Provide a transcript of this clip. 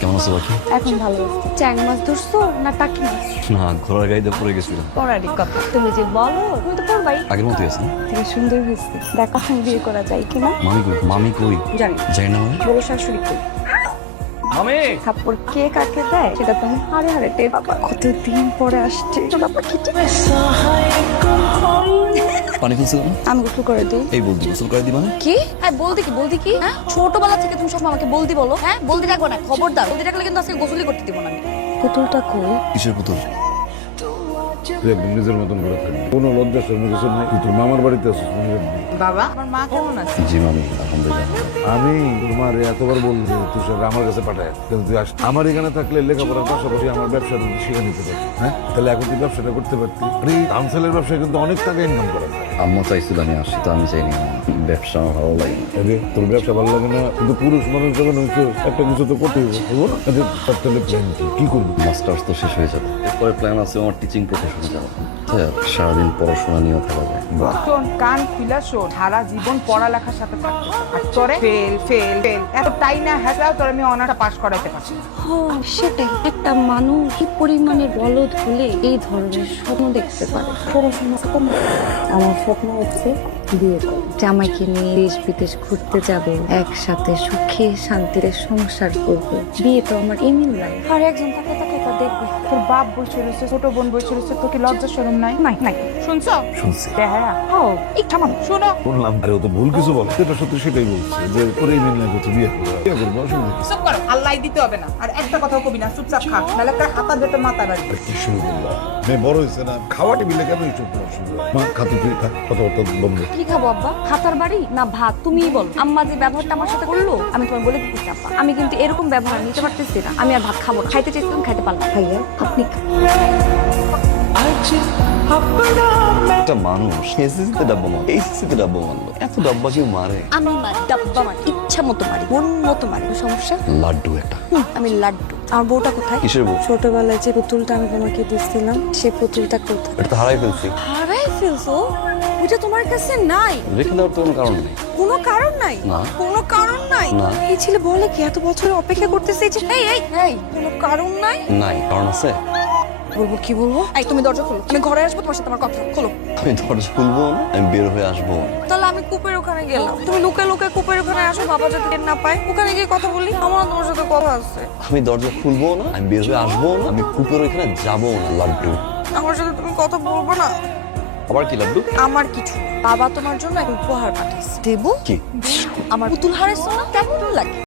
কেমন আছো বাকি? এখন ভালো আছি। চ্যাং মাছ ধরছো না টাকি মাছ? না, ঘোড়ার গাড়িতে পড়ে গেছিলাম। পড়ারই কথা, তুমি যে বলো তুমি তো পড়বাই। আগের মতোই আছে না? থেকে সুন্দর হয়েছে, দেখা এখন বিয়ে করা যায় কিনা মামি কই? জানি যাই না মানে? বড় শাশুড়ি কই। মামি থাপ্পড় কে কাকে দেয় সেটা তো আমি হারে হারে টের পাবো। কতদিন পরে আসছে ছোট পাখিটা। পানি ফেলছিল না? আমি গোসল করে দিই। এই বলছি গোসল করে দিবা না? কি? হ্যাঁ বলদি কি হ্যাঁ ছোটবেলা থেকে তুমি সবসময় আমাকে বলদি বলো। হ্যাঁ বলদি রাখবো না, খবরদার। বলদি রাখলে কিন্তু আজকে গোসলই করতে দিব না আমি। পুতুলটা কই? কিসের পুতুল? তুই একদম নিজের মতন করে থাকবি, কোনো লজ্জা শর্ম কিছু নাই। তুই তোর মামার বাড়িতে আছিস মনে রাখবি। বাবা আমার মা কেমন আছে? জি মামি, আলহামদুলিল্লাহ। আমি তোমার এতবার বলবি তুই সব আমার কাছে পাঠায়, কিন্তু তুই আমার এখানে থাকলে লেখাপড়ার পাশাপাশি আমার ব্যবসা শিখে নিতে পারতি। হ্যাঁ, তাহলে এখন তুই ব্যবসাটা করতে পারতি। আরে কাউন্সিলের ব্যবসায় কিন্তু অনেক টাকা ইনকাম করা যায়। আম্মা চাইছিল আমি আসি, তো আমি চাইনি। ব্যবসা আমার ভালো লাগে না। আরে তোর ব্যবসা ভালো লাগে না, কিন্তু পুরুষ মানুষ যখন হয়েছে একটা কিছু তো করতেই হবে, তাই না? আরে তার তাহলে প্ল্যান কি করবি? মাস্টার্স তো শেষ হয়ে যাবে, এরপরে প্ল্যান আছে আমার টিচিং প্রফেশনে যাওয়া। হ্যাঁ, সারাদিন পড়াশোনা নিয়েও থাকা যায়। শোন, কান খুলা শোন, সারা জীবন পড়ালেখার সাথে থাকতে আর তোরে ফেল ফেল ফেল এতটাই না হ্যাঁ তোর আমি অনার্সটা পাশ করাইতে পারছি না। সেটাই, একটা মানুষ কি পরিমাণে বলদ হলে এই ধরনের স্বপ্ন দেখতে পারে। পড়াশোনা কম। আমার স্বপ্ন হচ্ছে বিয়ে করব, জামাইকে নিয়ে দেশ বিদেশ ঘুরতে যাব, একসাথে সুখে শান্তিতে সংসার করব। বিয়ে তো আমার এমনি লাইফ। আর একজন তাকে তাকে তা দেখবে। তোর বাপ বসে রয়েছে, ছোট বোন বসে রয়েছে, তোর কি লজ্জা শরম নাই? নাই নাই শুনছ? শুনছি, হ্যাঁ ও এই থামান শোনো। শুনলাম। আরে ও তো ভুল কিছু বল, সেটা সত্যি সেটাই বলছে যে ওরে মেনে নেবো, তুই বিয়ে করবো, অসুবিধা কি? চুপ করো, আল্লাহ দিতে হবে না। আর একটা কথাও কবি না, চুপচাপ খা, নাহলে একটা হাতা ধরে মাথা বাড়ি। আরে কি শুরু করলাম? মেয়ে বড় হয়েছে না, খাওয়া টেবিলে কেন এইসব তোমার শুরু? মা খাতে তুই খা, কথাবার্তা বন্ধ। কি খাবো আব্বা? খাতার বাড়ি না ভাত? তুমিই বলো। আম্মা যে ব্যবহারটা আমার সাথে করলো আমি তোমার বলে দিতেছি আব্বা, আমি কিন্তু এরকম ব্যবহার নিতে পারতেছি না। আমি আর ভাত খাবো না। খাইতে চাইছিলাম খাইতে পারলাম না। ভাইয়া আপনি একটা মানুষ এসএসসিতে ডাব্বা মারলো, এইচএসসিতে ডাব্বা মারলো, এত ডাব্বা কেউ মারে? আমি মারি, ডাব্বা মারি, ইচ্ছা মতো মারি, মন মতো মারি। সমস্যা? লাড্ডু একটা। আমি লাড্ডু। আমার বউটা কোথায়? কিসের বউ? ছোটবেলায় যে পুতুলটা আমি তোমাকে দিয়েছিলাম সেই পুতুলটা কোথায়? এটা তো হারাই ফেলছি। হারাই ফেলছো? ওইটা তোমার কাছে নাই? রেখে দেওয়ার তো কোনো কারণ নেই। কোনো কারণ নাই? না। কোনো কারণ নাই? না। এই ছেলে বলে কি এত বছর অপেক্ষা করতেছে যে এই এই এই কোনো কারণ নাই? নাই, কারণ আছে। বলবো কি বলবো? এই তুমি দরজা খোলো, আমি ঘরে আসবো, তোমার সাথে আমার কথা। খোলো। আমি দরজা খুলবো না, আমি বের হয়ে আসবো না। তাহলে আমি কূপের ওখানে গেলাম, তুমি লুকে লুকে কূপের ওখানে আসো, বাবা যাতে টের না পায়। ওখানে গিয়ে কথা বলি, আমার না তোমার সাথে কথা আছে। আমি দরজা খুলবো না, আমি বের হয়ে আসবো না, আমি কূপের ওইখানে যাবো না। লাড্ডু। আমার সাথে তুমি কথা বলবো না? আবার কি লাড্ডু? আমার কিছু বাবা তোমার জন্য এক উপহার পাঠিয়েছে, দেবো? কি? আমার পুতুল হারাইছো না, কেমন লাগে?